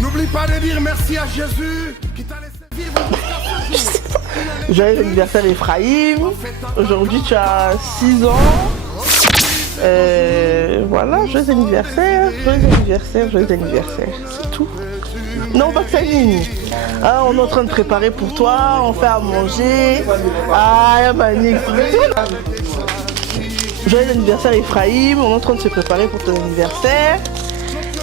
N'oublie pas de dire merci à Jésus qui t'a laissé vivre jusqu'à ce jour. Joyeux anniversaire Ephraim. Aujourd'hui tu as 6 ans. Voilà, joyeux anniversaire, joyeux anniversaire, joyeux anniversaire. C'est tout. Non, pas que ça ligne. Ah, on est en train de préparer pour toi, on fait à manger. Ah, magnifique. Joyeux anniversaire Ephraim, on est en train de se préparer pour ton anniversaire.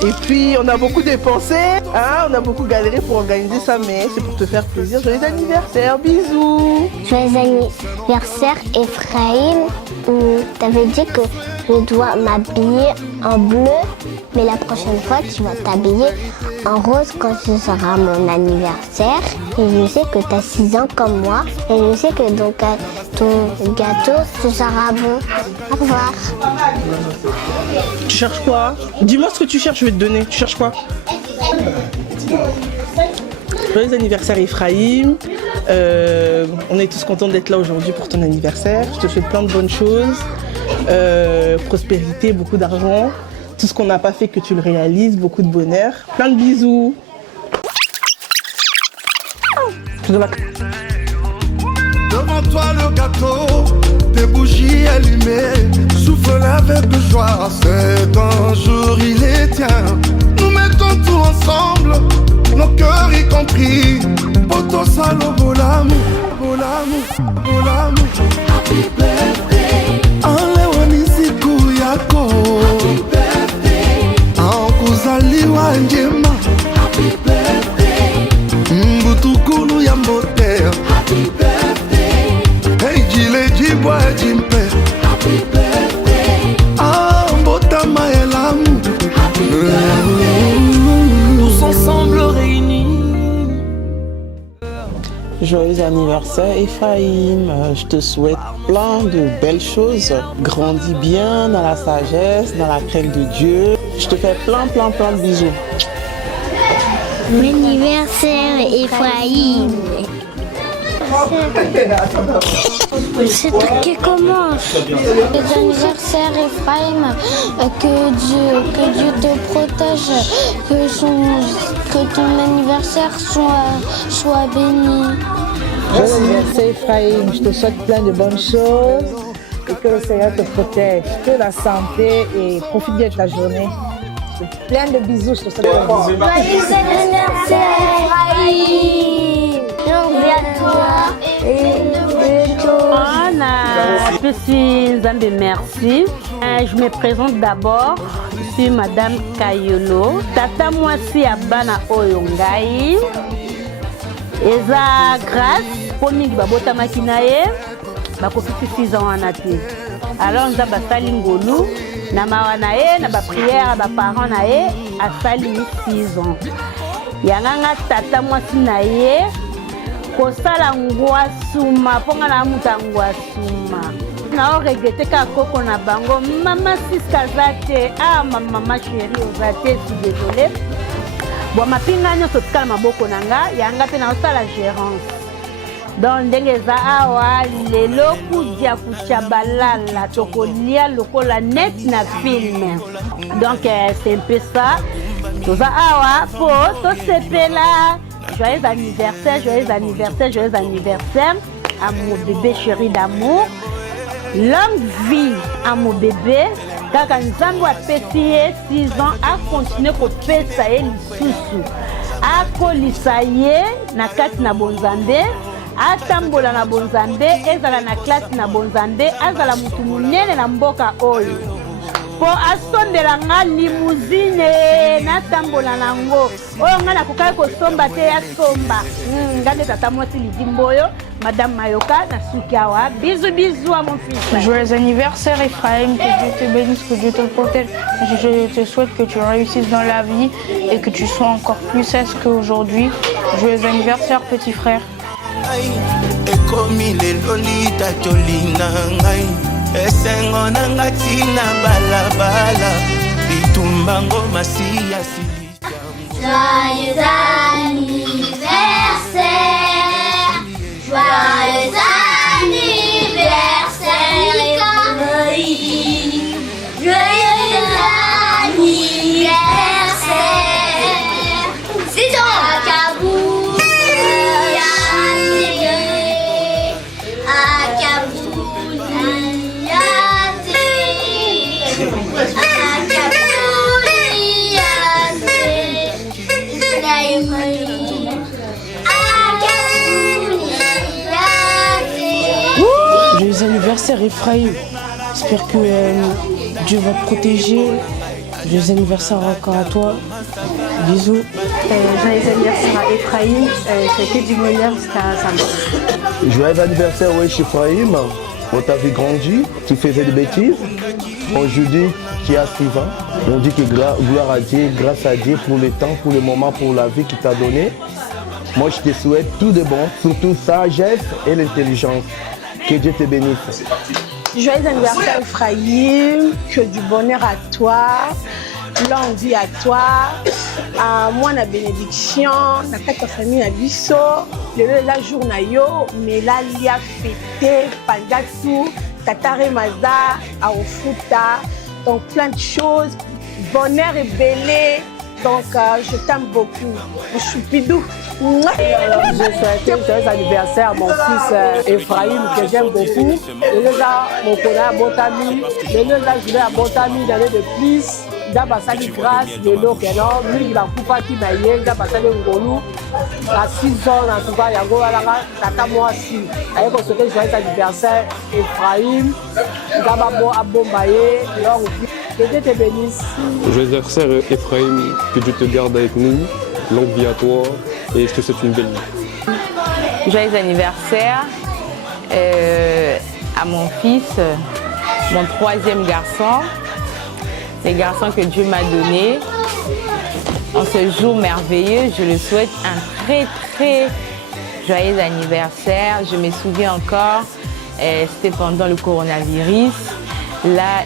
Et puis on a beaucoup dépensé, hein, on a beaucoup galéré pour organiser ça, mais c'est pour te faire plaisir. Joyeux anniversaire, bisous. Joyeux anniversaire Ephraim. T'avais dit que je dois m'habiller en bleu, mais la prochaine fois tu vas t'habiller en rose quand ce sera mon anniversaire. Et je sais que tu as 6 ans comme moi, et je sais que donc ton gâteau ce sera bon. Au revoir. Tu cherches quoi? Dis-moi ce que tu cherches, je vais te donner. Tu cherches quoi? Joyeux anniversaire Ephraim. On est tous contents d'être là aujourd'hui pour ton anniversaire. Je te souhaite plein de bonnes choses. Prospérité, beaucoup d'argent. Tout ce qu'on n'a pas fait que tu le réalises. Beaucoup de bonheur. Plein de bisous. Devant toi le gâteau, des bougies allumées, souffle avec joie, c'est un jour il est tien. Nous mettons tout ensemble, nos cœurs y compris. Poto salo bolamu, bolamu, bolamu. Happy birthday. Alewani siku yako. Happy birthday. Aokuzaliwa njema. Happy birthday. Mbutukulu ya mbote. Happy birthday. Hey jile jibwa jimpe. Happy birthday. Ah mbota maelamu. Happy birthday. Tous ensemble réunis. Joyeux anniversaire Ephraim, je te souhaite plein de belles choses. Grandis bien dans la sagesse, dans la crainte de Dieu. Je te fais plein de bisous. Bon anniversaire Ephraim. C'est toi qui commence. Bon anniversaire Ephraim, que Dieu te protège, que ton anniversaire soit béni. Joyeux anniversaire Ephraim, je te souhaite plein de bonnes choses et que le Seigneur te protège, que la santé et profite bien de ta journée. Plein de bisous, je te souhaite plein de bisous. Joyeux anniversaire Ephraim, longue vie à toi et toi. Je suis Nzambe, merci. Je me présente d'abord, je suis Madame Kayolo. Tata mwasi ya bana oyo ngai. Eza grâce pour mingi babotamaki na ye bakofisi 6 ans wana te. Alors Nzambe asali ngolu na mawa na ye na baprière ba parents na ye asali 6 ans. Yanganga tata mwasi na ye kosala ngwasuma mponga na muta ngwasuma. Na regrette ka koko na bango mama sister zate mama chérie ozate si désolé. Bon mapinga nyo sotikala maboko nanga yanga pe na osala gérance. Donc ndenge za awa lelo kudia kuchabalala tokolia lokola net na film. Donc c'est un peu ça. Toza awa po to sepela. Joyeux anniversaire, joyeux anniversaire, joyeux anniversaire à mon bébé chéri d'amour. Longue vie à mon bébé. Kaka nzambo apesi ye 6 ans a continuer kopesa ye lisusu. Akolisa ye na kati na bonzambe. Atambola na bonzambe, ezala na klasi na bonzambe, azala mutu munene na mboka oyo. Po asondela nga limousine natambola nango. Oyo nga nakokaki kosomba te asomba. Ngande tata mwasi Lidimboyo, Madame Mayoka na Sukiawa. Bisous à mon fils. Joyeux anniversaire Ephraim, que Dieu te bénisse, que Dieu te protège. Je te souhaite que tu réussisses dans la vie et que tu sois encore plus sage qu'aujourd'hui. Joyeux anniversaire petit frère. Ekomi lelo litatolina ngai esengo nanga tina balabala litumbango masiya silisa. Joyeux anniversaire, joyeux anniversaire, joyeux anniversaire. anniversaire Ephraim. J'espère que Dieu va te protéger. Joyeux anniversaire encore à toi. Bisous. Joyeux anniversaire à Ephraim. C'est que du bonheur jusqu'à sa mort. Joyeux anniversaire, Wesh Ephraim. On t'a vu grandir, tu faisais des bêtises. Aujourd'hui, tu as 6 ans. On dit que gloire à Dieu, grâce à Dieu pour le temps, pour le moment, pour la vie qu'il t'a donné. Moi, je te souhaite tout de bon, surtout sagesse et l'intelligence. Que Dieu te bénisse. Joyeux anniversaire Ephraim, que du bonheur à toi, longue vie à toi, à moi la bénédiction, na ta famille à biso, le jour na yo, mais là il y a fêté, pandatu, tatare maza, à ofuta, donc plein de choses, bonheur et belé, donc je t'aime beaucoup, choupidou. Je souhaite joyeux anniversaire à mon fils Ephraim que j'aime beaucoup. Déjà, mon collègue à Botami, déjà, je vais à Botami d'aller de plus. Dans ma salle grâce, de l'eau qui est là, lui, il a coupé qui m'a yé, dans ma salle ngolou. À 6 ans, en tout cas, il y a un gars, tata moi aussi. Avec on souhaite joyeux anniversaire Ephraim, dans ma bon à Bombaye, que Dieu te bénisse. Joyeux anniversaire Ephraim, que Dieu te garde avec nous. Longue vie à toi et je te souhaite une belle vie. Joyeux anniversaire à mon fils, mon 3e garçon, les garçons que Dieu m'a donnés. En ce jour merveilleux, je le souhaite un très joyeux anniversaire. Je me souviens encore, c'était pendant le coronavirus. Là,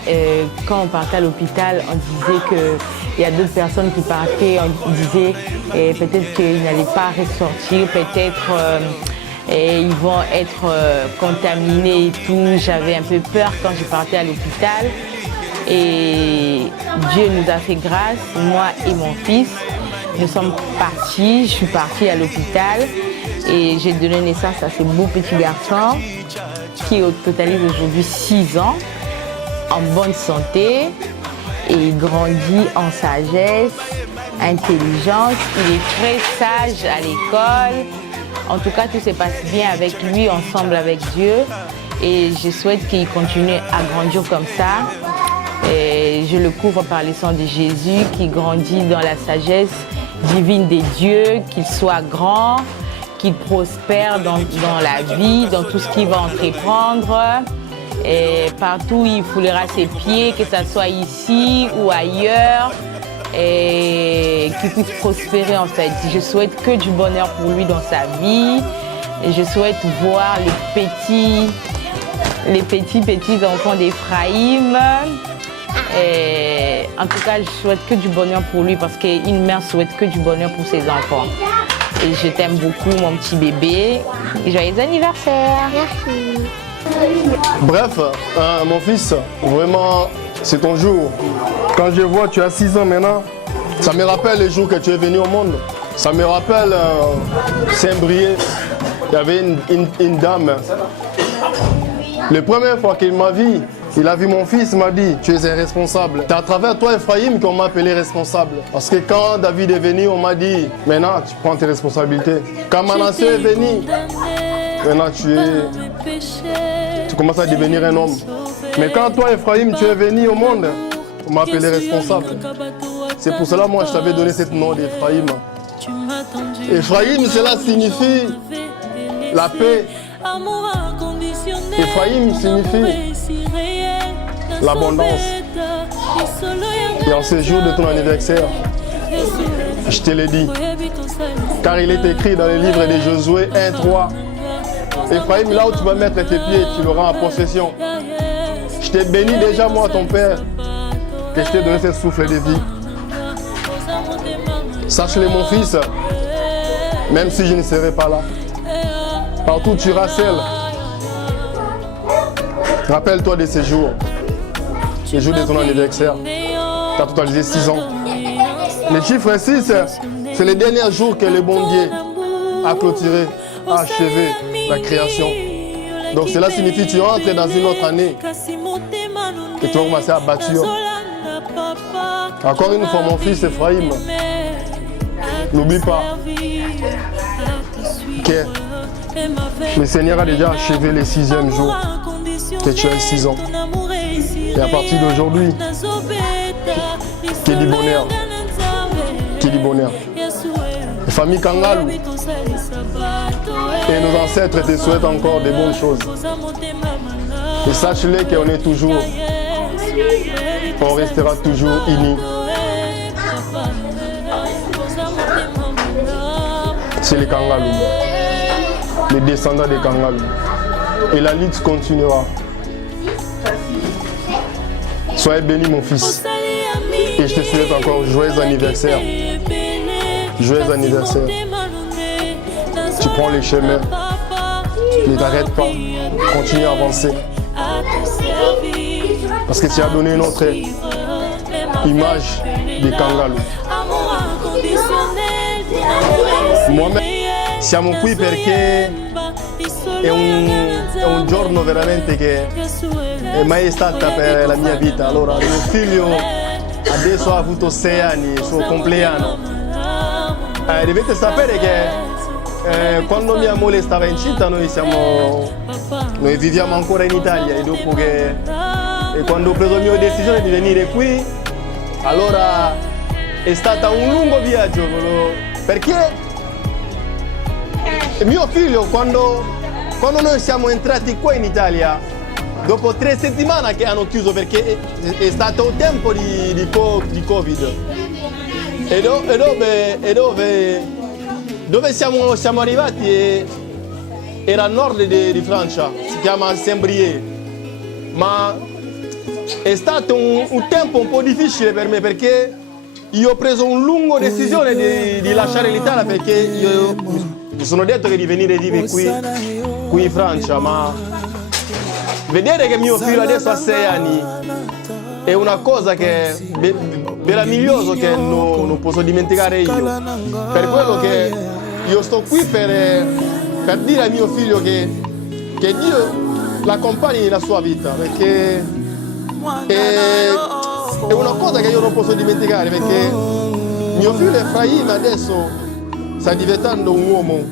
quand on partait à l'hôpital, on disait qu'il y a d'autres personnes qui partaient, on disait peut-être qu'ils n'allaient pas ressortir, peut-être ils vont être contaminés et tout. J'avais un peu peur quand je partais à l'hôpital. Et Dieu nous a fait grâce, moi et mon fils. Nous sommes partis, je suis partie à l'hôpital et j'ai donné naissance à ce beau petit garçon qui totalise aujourd'hui 6 ans. En bonne santé et il grandit en sagesse, intelligence. Il est très sage à l'école. En tout cas, tout se passe bien avec lui, ensemble avec Dieu. Et je souhaite qu'il continue à grandir comme ça. Et je le couvre par le sang de Jésus, qu'il grandit dans la sagesse divine des dieux, qu'il soit grand, qu'il prospère dans la vie, dans tout ce qu'il va entreprendre. Et partout où il foulera ses pieds, que ce soit ici ou ailleurs, et qu'il puisse prospérer en fait. Je souhaite que du bonheur pour lui dans sa vie et je souhaite voir les petits enfants d'Ephraim. En tout cas, je souhaite que du bonheur pour lui parce qu'une mère souhaite que du bonheur pour ses enfants. Et je t'aime beaucoup mon petit bébé. Et joyeux anniversaire. Merci. Bref, mon fils, vraiment, c'est ton jour. Quand je vois, tu as 6 ans maintenant, ça me rappelle le jour que tu es venu au monde. Ça me rappelle Saint-Brieuc. Il y avait une dame. La première fois qu'il m'a vu, il a vu mon fils, il m'a dit, tu es un responsable. C'est à travers toi, Ephraim, qu'on m'a appelé responsable. Parce que quand David est venu, on m'a dit, maintenant, tu prends tes responsabilités. Quand Manassé est venu, maintenant, tu commences à devenir un homme. Mais quand toi, Ephraim, tu es venu au monde, on m'a appelé responsable. C'est pour cela, moi, je t'avais donné ce nom d'Ephraim. Ephraim, cela signifie la paix. Ephraim signifie l'abondance. Et en ce jour de ton anniversaire, je te l'ai dit, car il est écrit dans le livre de Josué 1:3. Ephraim, là où tu vas mettre tes pieds, tu l'auras en possession. Je t'ai béni déjà, moi, ton père, que je t'ai donné ce souffle de vie. Sache-le, mon fils, même si je ne serai pas là, partout où tu iras seul, rappelle-toi de ces jours, les jours de ton anniversaire. Tu as totalisé 6 ans. Le chiffre 6, c'est le dernier jour que le bon Dieu a clôturé, a achevé la création. Donc cela signifie que tu entres dans une autre année et tu vas commencer à bâtir. Encore une fois, mon fils Ephraim, n'oublie pas que le Seigneur a déjà achevé le 6e jour. que tu as 6 ans. Et à partir d'aujourd'hui, qu'il y ait du bonheur. Qu'il y ait du bonheur. La famille Kangalou et nos ancêtres te souhaitent encore de bonnes choses. Et sache-le qu'on est toujours, on restera toujours unis. C'est les Kangalou, les descendants des Kangalou. Et la lutte continuera. Soyez béni mon fils. Et je te souhaite encore joyeux anniversaire. Joyeux anniversaire. Tu prends les chemins. Ne t'arrête pas. Continue à avancer. Parce que tu as donné une autre image des Kangalou. Moi-même, siamo qui perché è un giorno veramente che è mai stata per la mia vita. Allora, mio figlio adesso ha avuto 6 anni, il suo compleanno. Dovete sapere che quando mia moglie stava incinta noi viviamo ancora in Italia e dopo che quando ho preso la mia decisione di venire qui, allora è stato un lungo viaggio perché mio figlio quando noi siamo entrati qua in Italia, dopo 3 settimane che hanno chiuso perché è stato un tempo di Covid. E dove siamo arrivati era a nord di Francia, si chiama Saint-Brieuc. Ma è stato un tempo un po' difficile per me perché io ho preso una lunga decisione di lasciare l'Italia perché io mi sono detto che di venire a vivere qui in Francia, ma vedere che mio figlio adesso ha 6 anni è una cosa che è meravigliosa che non posso dimenticare io. Per quello che io sto qui per dire a mio figlio che Dio l'accompagni nella sua vita, perché è una cosa che io non posso dimenticare, perché mio figlio Efraim adesso sta diventando un uomo,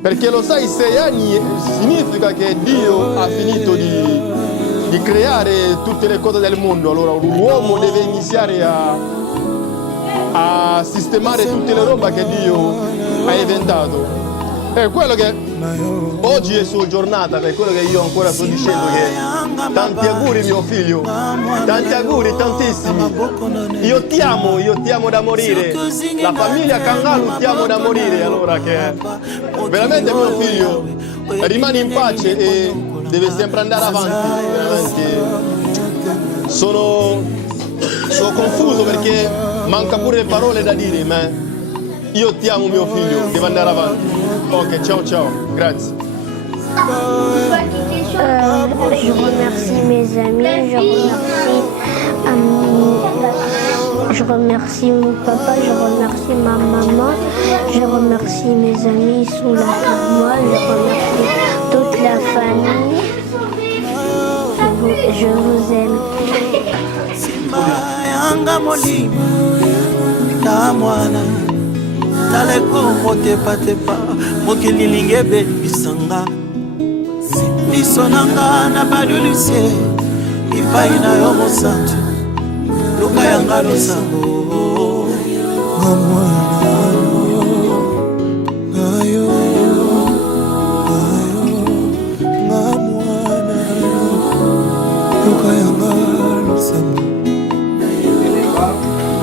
perché lo sai, 6 anni significa che Dio ha finito di creare tutte le cose del mondo. Allora un uomo deve iniziare a sistemare tutte le robe che Dio ha inventato. È quello che oggi è sua giornata, per quello che io ancora sto dicendo che tanti auguri mio figlio, tanti auguri, tantissimi. Io ti amo da morire, la famiglia Kangalou ti amo da morire, allora che veramente mio figlio rimani in pace e deve sempre andare avanti, veramente. Sono confuso perché manca pure le parole da dire, ma io ti amo mio figlio, deve andare avanti. Ok, ciao ciao, grazie. Je remercie mes amis, je remercie mon papa, je remercie ma maman, je remercie mes amis, ils sont là pour moi, je remercie toute la famille. Je vous aime. taleko motepatepa mokili linge belibisanga miso nanga na balulisie ipai na yo mosantu luka yanga losango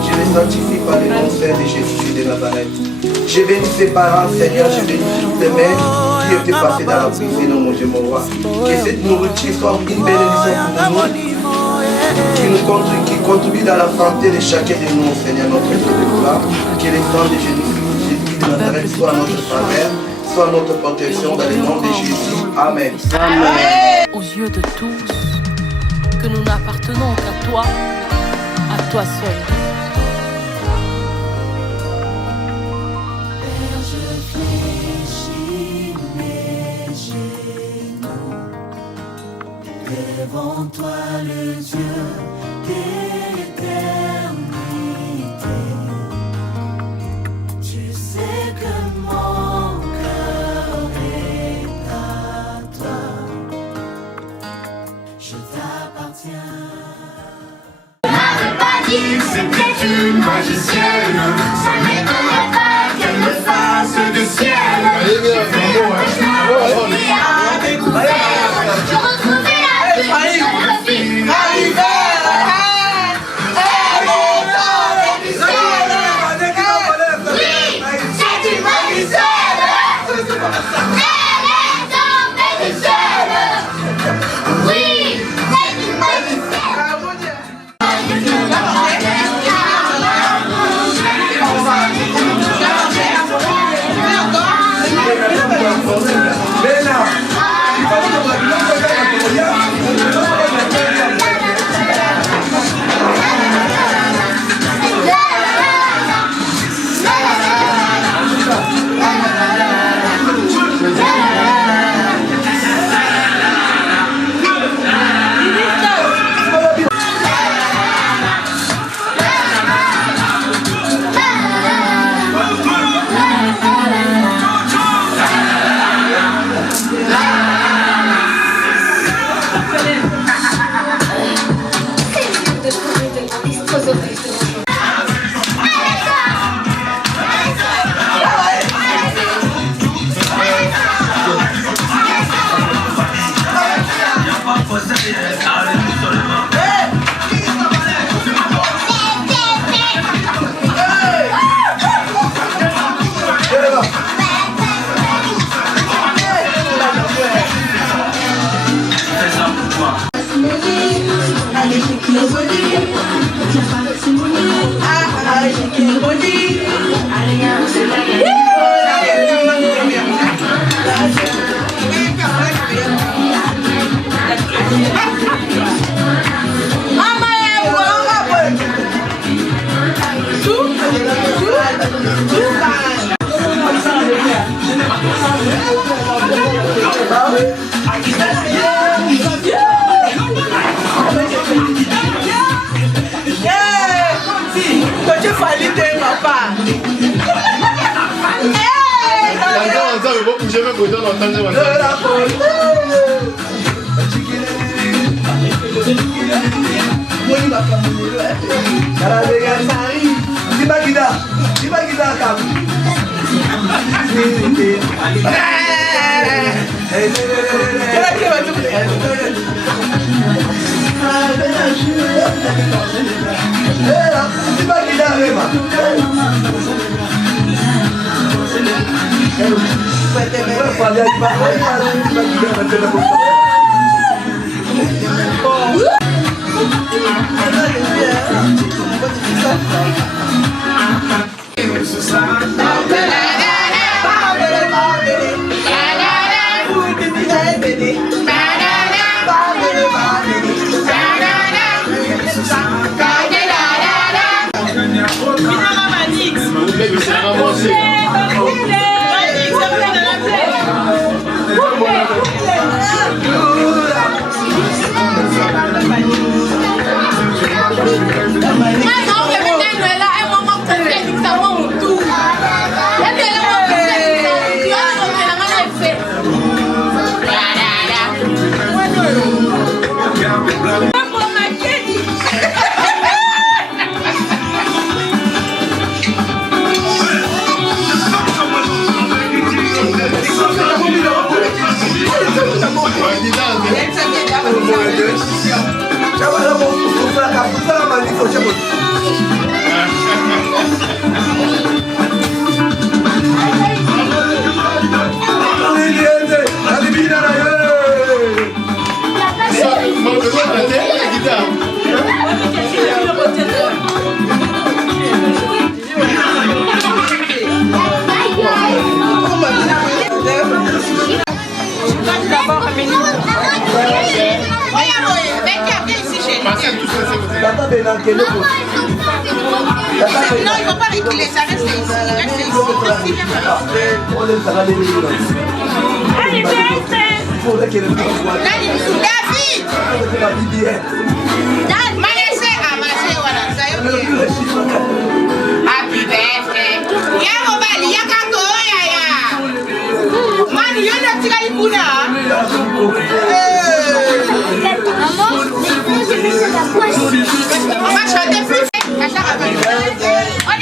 Je les sanctifie par le nom saint de Jésus de Nazareth. Je bénis ses parents, Seigneur, je bénis toutes les mères qui étaient passées dans la prison, mon Dieu, mon roi. Que cette nourriture soit une bénédiction pour nous, qui contribue dans la santé de chacun de nous, Seigneur, notre Dieu de gloire. Que le sang de Jésus de Nazareth soit notre faveur, soit notre protection dans le nom de Jésus. Amen. Amen. Aux yeux de tous, que nous n'appartenons qu'à toi seul. Devant toi le Dieu d'éternité, tu sais que mon cœur est à toi. ciel. Ça m'étonnerait pas qu'elle me fasse du ciel. Je retrouvais la vie de la fille. Non, il ne faut pas reculer, ça reste ici. Reste ici. Allez, David! Malaise amashe wana sayo. Happy birthday. Ya mobali ya kango ya. Mani yona tika ikuna. Maman, on va chanter plus. On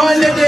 Allez,